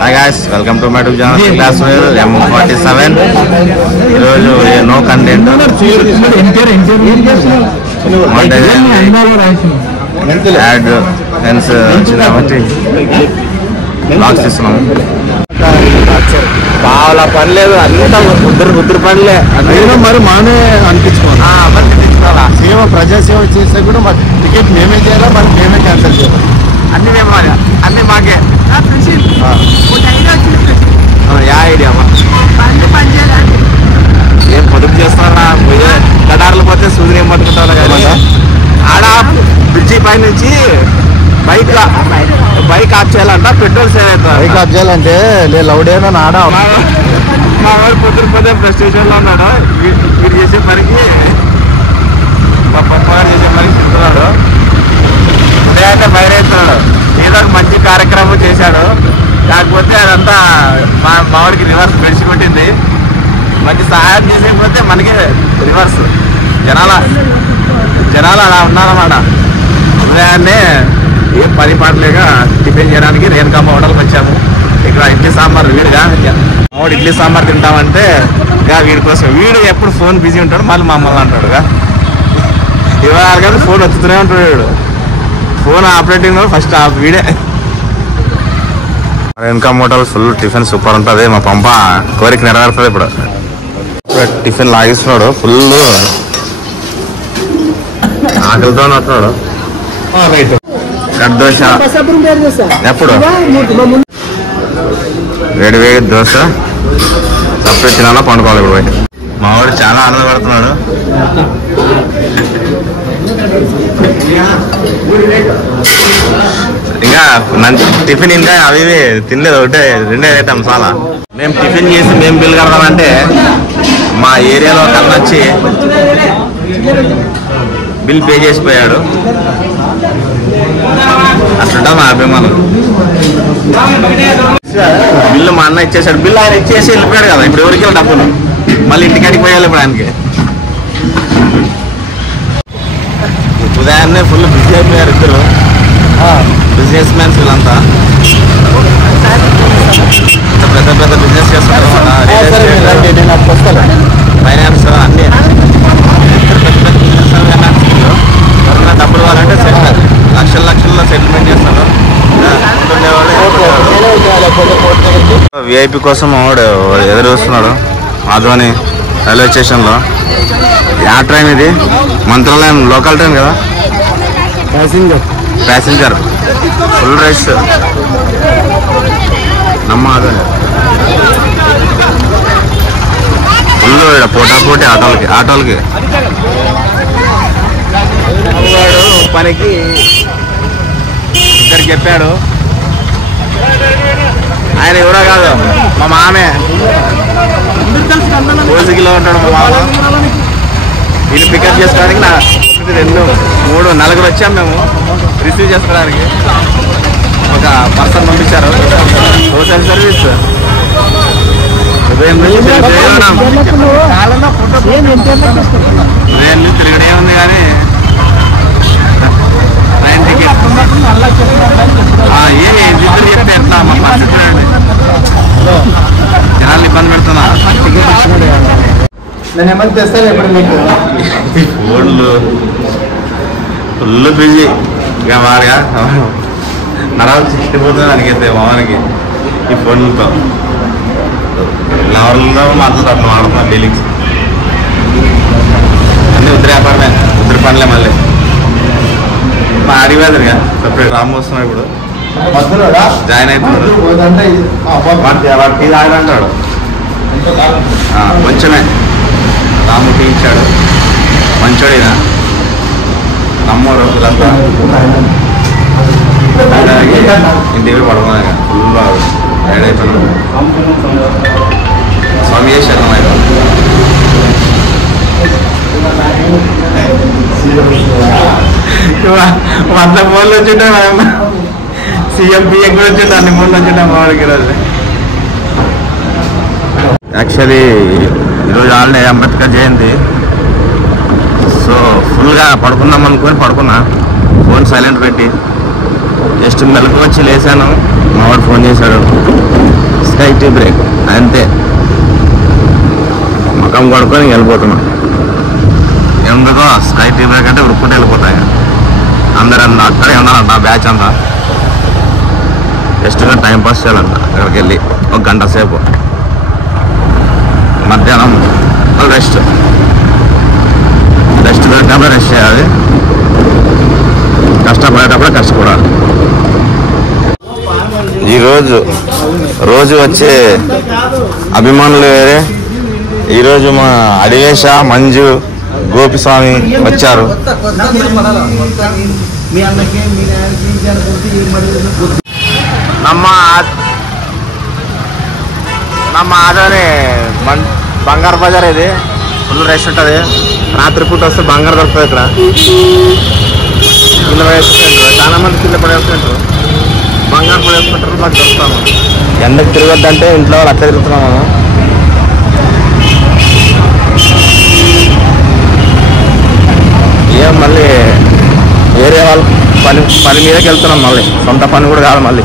Hi guys, welcome to my channel Classwell M47. ఈరోజు no content add friends వచ్చింది కాబట్టి blogs ఇస్తున్నాము. బాగా పని లేదు, అంతా ముద్దురు పనిలే మరి మానే అనిపించుకోవాలి. సేవ ప్రజాసేవ చేస్తే కూడా మరి టికెట్ మేమే చేయాలా, మరి మేమే క్యాన్సిల్ చేయాలి. అన్ని మేము అన్ని మాకే ఐడియా ఏం పొదుపు చేస్తారా? గడార్లు పోతే సూదిని ఏం పట్టుకుంటారు కదా. ఆడ బ్రిడ్జి పై నుంచి బైక్ ఆఫ్ చేయాలంట, పెట్రోల్ సేవ్ అవుతుంది. బైక్ ఆఫ్ చేయాలంటే లౌడేనా ఆడ మా వాడు పొద్దున ఫ్రస్ట్రేషన్లో ఉన్నాడు. వీడు చేసే పనికి మా పప్ప గారు చేసే పనికి చెప్తున్నాడు. ఉదయాన్నే బయలుదేరుతున్నాడు, ఏదో ఒక మంచి కార్యక్రమం చేశాడు. కాకపోతే అదంతా మా వాడికి రివర్స్ బెడిసి కొట్టింది. మంచి సహాయం చేసేకపోతే మనకి రివర్స్. జనాలు అలా ఉన్నారన్నమాట. ఉదయాన్నే ఏం పని పాటలేక టిఫిన్ చేయడానికి రేణుకాంబ హోటల్కి వచ్చాము. ఇక్కడ ఇడ్లీ సాంబార్ వీడుగా మావాడు ఇడ్లీ సాంబార్ తింటామంటే వీడి కోసం వీడు ఎప్పుడు ఫోన్ బిజీ ఉంటాడు, మళ్ళీ మమ్మల్ని అంటాడుగా. ఇవాళ కదా ఫోన్ వచ్చుతూనే ఉంటాడు వీడు. ఫోన్ ఆపరేటింగ్ ఫస్ట్ వీడే. Renukamba hotel full tiffin super ఉంటుంది. మా పంప కోరిక నెరవేరుతుంది. ఇప్పుడు టిఫిన్ లాగిస్తున్నాడు, ఫుల్ ఆకలితో వస్తున్నాడు. కట్ దోశ ఎప్పుడు వేడి వేడి దోశ సపరేట్ తినాలా, పండుకోవాలి. ఇప్పుడు పోయి మా వాడు చాలా ఆనందపడుతున్నాడు. ఇంకా టిఫిన్ ఇంకా అవి తినలేదు, ఒకటే రెండే ఐటమ్స్. చాలా మేము టిఫిన్ చేసి మేము బిల్ కడదామంటే మా ఏరియాలో కన్నా వచ్చి బిల్ పే చేసిపోయాడు. అట్లుంటా మా అభిమానం. బిల్లు మా అన్న ఇచ్చేసాడు. బిల్లు ఆయన ఇచ్చేసి వెళ్ళిపోయాడు కదా. ఇప్పుడు ఎవరికి డబ్బులు మళ్ళీ ఇంటికాడికి పోయాలి. ఇప్పుడు ఆయనకి ఉదయాన్నే ఫుల్ బిజీ అయిపోయారు ఇద్దరు బిజినెస్ మ్యాన్స్. వీళ్ళంతా పెద్ద పెద్ద బిజినెస్ చేస్తున్నారు, ఫైనాన్స్ అన్ని పెద్ద పెద్ద బిజినెస్ ఎవరన్నా డబ్బులు కావాలంటే లక్షల్లో సెటిల్మెంట్ చేస్తారు. విఐపి కోసం వాడు ఎదురు చూస్తున్నాడు ఆధ్వాని రైల్వే స్టేషన్లో. ఆ ట్రైన్ ఇది మంత్రాలయం లోకల్ ట్రైన్ కదా, ప్యాసింజర్ ఫుల్ రైస్ నమ్మ ఆధ్వాని ఫుల్ పోటాపోటీ ఆటోలకి. వాడు పనికి ఇద్దరు చెప్పాడు. ఆయన ఎవరో కాదు, మా మామే. కోసిగిలో ఉంటాడు మా మామ. వీళ్ళు పికప్ చేసుకోవడానికి 1, 2, 3, 4 వచ్చాం మేము రిసీవ్ చేసుకోవడానికి. ఒక పర్సన్ పంపించారు. సోషల్ సర్వీస్ ఉదయం నుంచి తిరగడే ఉంది. కానీ ట్రైన్ టికెట్ ఇద్దరు చెప్తే ఎట్లా మా పరిస్థితి జనాలు ఇబ్బంది పెడుతున్నా. ఫుల్ బిజీ ఇక వాడుగా నరాలు చిక్కిపోతుంది అనిగితే మామూలుకి ఈ ఫోన్లతో. లవర్లతో మాట్లాడుతూ వాడుతున్నా డీలింగ్స్ అన్నీ ఉద్దరి వ్యాపారమే, ఉద్దరి పనులే. మళ్ళీ మా అడివేదరుగా సపరేట్ రాము వస్తున్నాడు. ఇప్పుడు జాయిన్ అవుతున్నాడు. వాడు టీ తాగడంటాడు కొంచెమే. రాము టీ ఇచ్చాడు, మంచోడినా నమ్మోరు. వీళ్ళంతా ఇంటికి పడుకున్నాక ఫుల్ టైడ్ అయిపోయినాడు. స్వామి చేశాను 100 ఫోన్లు వచ్చింటాయి. సీఎం పిఎం కూడా వచ్చింటే అన్ని ఫోన్లు వచ్చింటాయి మా వాడికి. ఈరోజు యాక్చువల్లీ ఈరోజు హాలిడే, అంబేద్కర్ జయంతి. సో ఫుల్గా పడుకుందాం అనుకొని పడుకున్నా. ఫోన్ సైలెంట్ పెట్టి జస్ట్ మెలకు వచ్చి లేసాను. మా వాడు ఫోన్ చేశాడు. టీ బ్రేక్ అంతే. ముఖం కొడుకొని వెళ్ళిపోతున్నాం. ఎందుకో స్కై టీ బ్రేక్ అంటే ఉరుక్కుంటే వెళ్ళిపోతాయి. అందరూ అక్కడే ఉన్నారంట బ్యాచ్ అంతా. జస్ట్గా టైంపాస్ చేయాలంట అక్కడికి వెళ్ళి 1 గంట సేపు. మధ్యాహ్నం రెస్ట్ దొరికినప్పుడు రెస్ట్ చేయాలి. కష్టపడేటప్పుడు కష్టపడాలి. రోజు వచ్చే అభిమానులు వేరే. ఈరోజు మా అడివేశ, మంజు, గోపిస్వామి వచ్చారు. ನಮ್ಮ ఆదోని బంగారు బజార్. ఇది ఫుల్ రష్ ఉంటుంది. రాత్రి పూట వస్తే బంగారు దొరుకుతుంది ఇక్కడ. కింద పడేసుకుంటారు, చాలా మంది కింద పడేసుకుంటారు, బంగారు పడేసుకుంటారు. మాకు దొరుకుతాము. ఎండకు తిరగద్దంటే ఇంట్లో వాళ్ళు అట్లా తిరుగుతున్నాము. ఏం మళ్ళీ వేరే వాళ్ళు పని మీదకి వెళ్తున్నాం. మళ్ళీ సొంత పని కూడా కాదు. మళ్ళీ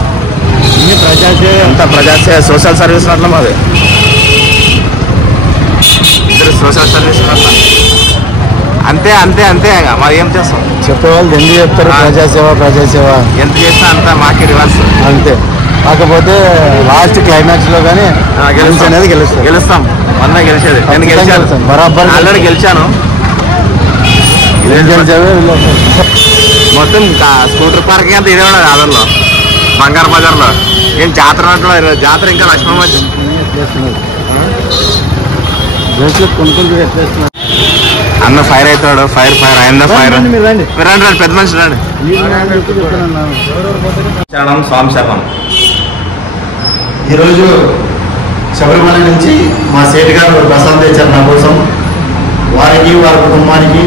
ప్రజాసేవ సోషల్ సర్వీస్ అట్లా మాది. ఇద్దరు సోషల్ సర్వీస్ అట్లా అంతే అంతే అంతే. మరి ఏం చేస్తాం? చెప్పేవాళ్ళు ఎందుకు చెప్తారు ప్రజాసేవ ఎంత చేసినా అంతా మాకే రివర్స్ అంతే. కాకపోతే లాస్ట్ క్లైమాక్స్ లో కానీ అనేది గెలుస్తాం. మొన్న గెలిచేది నేను గెలిచాను, బరాబర్ ఆల్రెడీ గెలిచాను. మొత్తం స్కూటర్ పార్క్ అంతా ఇదే ఉండదు ఆదర్లో, బంగారు బజార్లో. ఏం జాతర అంటున్నా? జాతర ఇంకా లక్ష్మణ మధ్య అన్న ఫైర్ అవుతాడు. ఫైర్ అయిందా? ఫైర్ రండి పెద్ద మనిషి రండి. శరణం స్వామి శరణం. ఈరోజు శబరిమల నుంచి మా సేటు గారు ప్రసాదం తెచ్చారు నా కోసం. వారికి వారి కుటుంబానికి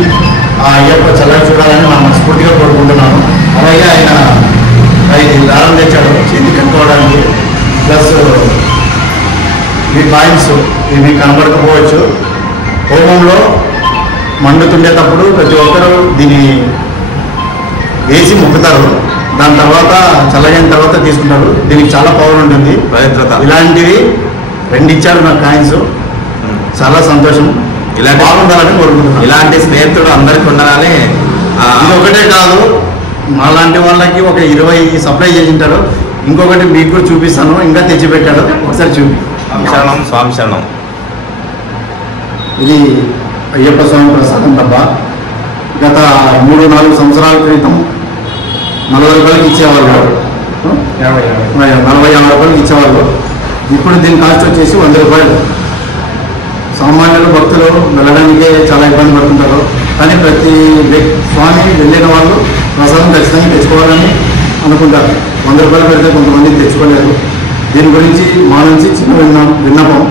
ఆ అయ్యప్ప చల్లగా చూడాలని మా మనస్ఫూర్తిగా కోరుకుంటున్నాను. అలాగే ఆయన 5 దారం తెచ్చాడు చేతి కట్టుకోవడానికి. ప్లస్ ఈ కాయిన్స్ ఇవి కనబడకపోవచ్చు. హోమంలో మండుతుండేటప్పుడు ప్రతి ఒక్కరూ దీన్ని వేసి మొక్కుతారు. దాని తర్వాత చల్లగైన తర్వాత తీసుకుంటారు. దీనికి చాలా పవర్ ఉంటుంది, పవిత్రత. ఇలాంటివి 2 ఇచ్చాడు నాకు కాయిన్స్. చాలా సంతోషం. ఇలాంటి బాగుండాలని కోరుకుంటున్నాను. ఇలాంటి స్నేహితుడు అందరికీ ఉండాలని. ఇది ఒకటే కాదు, మాలాంటి వాళ్ళకి ఒక 20 సప్లై చేసి ఉంటారు. ఇంకొకటి మీకు కూడా చూపిస్తాను, ఇంకా తెచ్చిపెట్టాడు. ఒకసారి చూపి. శరణం స్వామి శరణం. ఇది అయ్యప్ప స్వామి ప్రసాదం డబ్బా. గత 3-4 సంవత్సరాల క్రితం 40 రూపాయలకి ఇచ్చేవాళ్ళు, 40-50 రూపాయలకి ఇచ్చేవాళ్ళు. ఇప్పుడు దీని కాస్ట్ వచ్చేసి 100 రూపాయలు. సామాన్యులు భక్తులు వెళ్ళడానికే చాలా ఇబ్బంది పడుతుంటారు. కానీ ప్రతి స్వామి వెళ్ళిన వాళ్ళు ప్రసాదం ఖచ్చితంగా తెచ్చుకోవాలని అనుకుంటారు. 100 రూపాయలు పెడితే కొంతమంది తెచ్చుకోలేరు. దీని గురించి మా నుంచి చిన్న విన్నపం,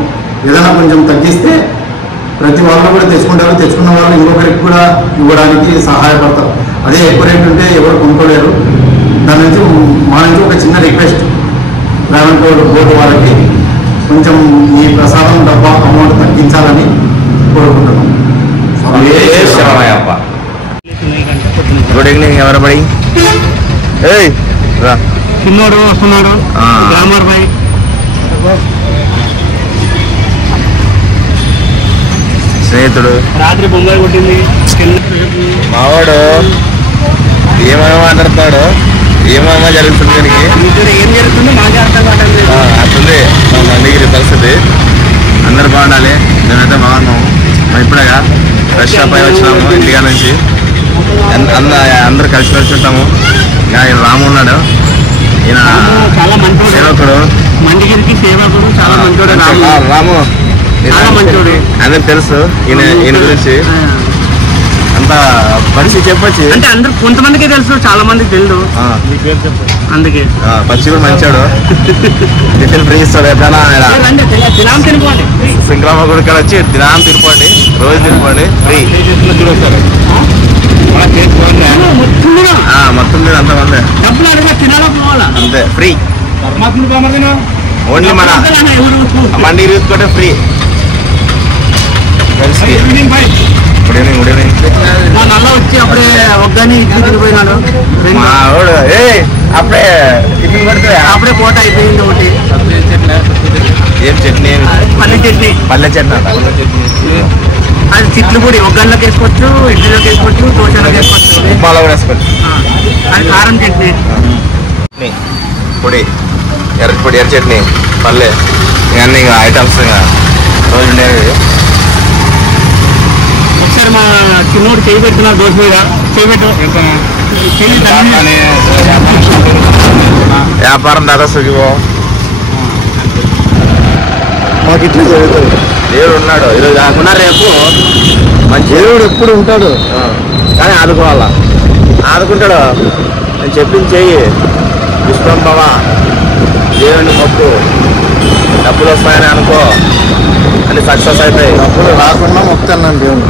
ఏదైనా కొంచెం తగ్గిస్తే ప్రతి వాళ్ళు కూడా తెచ్చుకుంటారు. తెచ్చుకున్న వాళ్ళు ఇంకొకరికి కూడా ఇవ్వడానికి సహాయపడతారు. అదే ఎక్కువ రేట్ ఉంటే ఎవరు కొనుక్కోలేరు. దాని నుంచి మా నుంచి ఒక చిన్న రిక్వెస్ట్, ట్రావెల్ బోర్డు వాళ్ళకి కొంచెం ఈ ప్రసాదం డబ్బా అమౌంట్ తగ్గించాలని కోరుకుంటున్నాం. Good evening everybody. చిన్నోడు వస్తున్నాడు, గ్రామర్ బై. స్నేహితుడు రాత్రి బొంబాయి కొట్టింది. మావాడు ఏమేమో మాట్లాడుతున్నాడు, ఏమేమో జరుగుతుంది. దానికి ఏం జరుగుతుందో మాకే అర్థం కావట్లేదు. అట్లుంది మా మందిగిరి పరిస్థితి. అందరు బాగుండాలి. మేమైతే బాగున్నాము. మేము ఇప్పుడేగా ఫ్రెష్ అప్ అయి వచ్చినాము ఇంటికా నుంచి. అందరు కలిసి ఉంటాము. ఇంకా ఈయన రాము ఉన్నాడు, ఈయన చాలా మంచోడు, సేవకుడు, మందిగిరికి సేవకుడు, చాలా మంచోడు రాము. చాలా మంచోడు, అందరికి తెలుసు ఈయన గురించి. అంత పరిస్థితి చెప్పొచ్చు అంటే అందరు కొంతమందికి తెలుసు, చాలా మందికి తెలియదు. అందుకే పచ్చి కూడా మంచాడు. టిఫిన్ ఫ్రీ ఇస్తాడు ఎప్పుడైనా. సింక్రామ గుడికి వచ్చి దినాం తిరుపండి, రోజు తిరుపండి, ఫ్రీ. మొత్తం మీద అంతమంది అంతే ఫ్రీ. ఓన్లీ మన మండి చూసుకుంటే free. Good evening. Good evening. నల్ల వచ్చి అప్పుడే ఒక్కని ఇడ్లీ తిరిగిపోయినాడు. మా వాడు అప్పుడే టిఫిన్ పడితే అప్పుడే పోట అయిపోయింది ఒకటి. ఏం చట్నీ? పల్లె చట్నీ. పల్లె చట్నీ అంట. అది చిట్లు పొడి ఒగ్గల్లోకి వేసుకోవచ్చు, ఇడ్లీలోకి వేసుకోవచ్చు, దోశలోకి వేసుకోవచ్చు, ఉప్మాలో కూడా వేసుకోవచ్చు. అది కారం చట్నీ. పొడి ఎర్ర పొడి, ఎర్ర చట్నీ, పల్లె, ఇవన్నీ ఇంకా ఐటమ్స్ ఇంకా రోజు ఉండేవి. ఒకసారి మా చిన్నోడు చేయి పెడుతున్నారు దోశ మీద. చేయి పెట్టు. వ్యాపారం దాదా సుఖివో. మాకు ఇట్లా జరుగుతుంది. దేవుడు ఉన్నాడు ఈరోజు కాకుండా రేపు మంచి దేవుడు ఎప్పుడు ఉంటాడు, కానీ ఆదుకోవాలా. ఆదుకుంటాడు. నేను చెప్పింది చెయ్యి. విశ్వం భవ, దేవుడిని మొక్కు, డబ్బులు వస్తాయని అనుకో, అని సక్సెస్ అవుతాయి. అప్పుడు రాకుండా మొక్కుతున్నాను దేవుడు.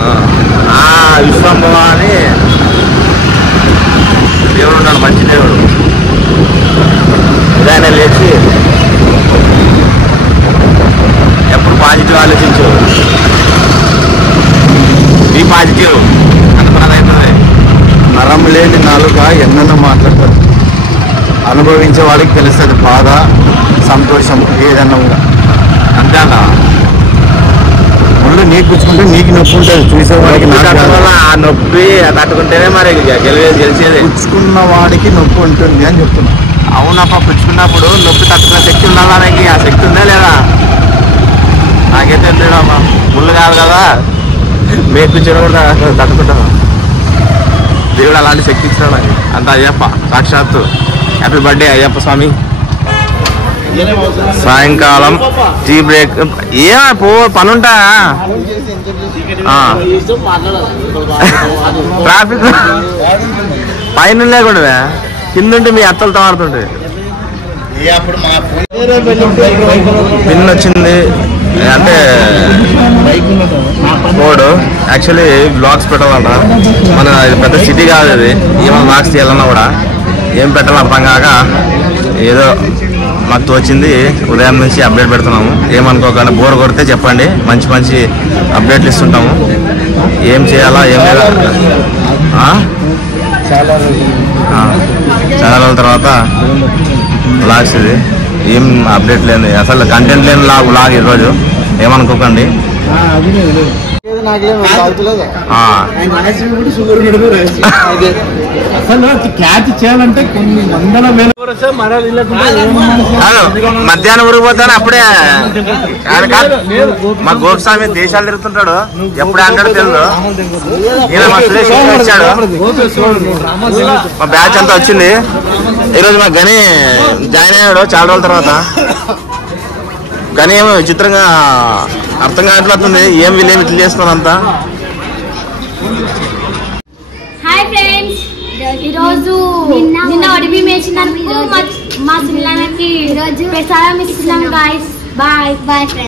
విశ్వం భవ అని దేవుడు ఉన్నాడు, మంచి దేవుడు. ఉదయాన్నే లేచి ఎప్పుడు పాజిటివ్ ఆలోచించు. బీ పాజిటివ్ అనుకున్నది అవుతుంది. నరం లేని నాలుక ఎన్నెన్నో మాట్లాడతారు. అనుభవించే వాడికి తెలుస్తుంది బాధ, సంతోషం ఏదన్నా కూడా. అంతే అన్న. ముందు నీకు కూర్చుంటే నీకు నొప్పి ఉంటుంది, చూసేవాడికి ఆ నొప్పి తట్టుకుంటేనే మరి గెలిచేది. పుచ్చుకున్న వాడికి నొప్పి ఉంటుంది అని చెప్తున్నా. అవునప్ప, పుచ్చుకున్నప్పుడు నొప్పి తట్టుకునే శక్తి ఉండాలా నాకు? ఆ శక్తి ఉందా లేదా? నాకైతే తెలియడమ్మా. ముళ్ళు కాదు కదా, మేము కూర్చొని కూడా తట్టుకుంటాను. దేవుడు అలాంటి శక్తి ఇచ్చినాడు నాకు. అంత అయ్యప్ప సాక్షాత్తు. హ్యాపీ బర్త్డే అయ్యప్ప స్వామి. సాయంకాలం టీ బ్రేక్. పనుంటా ట్రాఫిక్ పైన లేకుండా కిందుంటే మీ అత్తలతో ఆడుతుంటే. పిన్ వచ్చింది అంటే కోడ్. Actually blogs పెట్టాలంట. మన పెద్ద సిటీ కాదు ఇది. ఏమైనా బ్లాగ్స్ తీయాలన్నా కూడా ఏం పెట్టాలో అర్థం కాక ఏదో మాకు తోచింది ఉదయం నుంచి అప్డేట్ పెడుతున్నాము. ఏమనుకోకుండా బోర్ కొడితే చెప్పండి, మంచి మంచి అప్డేట్లు ఇస్తుంటాము. ఏం చేయాలా ఏం లేదా చాలా రోజుల తర్వాత బ్లాగ్స్ ఇది. ఏం అప్డేట్ లేదు, అసలు కంటెంట్ లేని బ్లాగ్ ఈరోజు. ఏమనుకోకండి. క్యాచ్ చేయాలంటే కొన్ని వందల వేల మధ్యాహ్నం ఊరిపోతాను అప్పుడే. మా గోపస్వామి దేశాలు తిరుగుతుంటాడు, ఎప్పుడే అంటాడు తెలుసు. మా సురేష్ వచ్చాడు, మా బ్యాచ్ అంతా వచ్చింది. ఈరోజు మా గని జాయిన్ అయ్యాడు చాలా రోజుల తర్వాత. కానీ ఏమో విచిత్రంగా అర్థం కావట్లేదు, ఏం వీళ్ళేమి ఇట్లా చేస్తున్నారు అంతా. హాయ్ ఫ్రెండ్స్, ఈరోజు నిన్న అడివి మేసినందుకు మా పిల్లలకి ప్రసాదం ఇస్తున్నాం గాయస్. Bye bye friends.